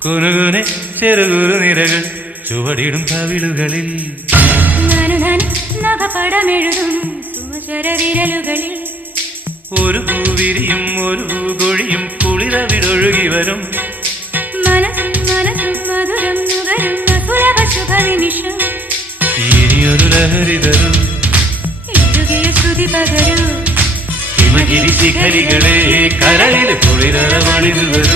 കുനുകുനെ ചെറുകുറു നിരകൾ ചുവടിടും കവിളുകളിൽ നഖപടമെഴുതും സുമചരവിരലുകളിൽ ഒരു പൂവിരിയും ഒരു പൂകൊഴിയും കുളിരവിടൊഴുകി വരും മനസ്സും മനസ്സും മധുരം നുകരും സുലഭ ശുഭ നിമിഷം ഇനിയൊരു ലഹരി തരും എഴുകിയ ശ്രുതി പകരൂ ഹിമഗിരി ശിഖരികളെ കരളിൽ കുളിരവണിതു വരും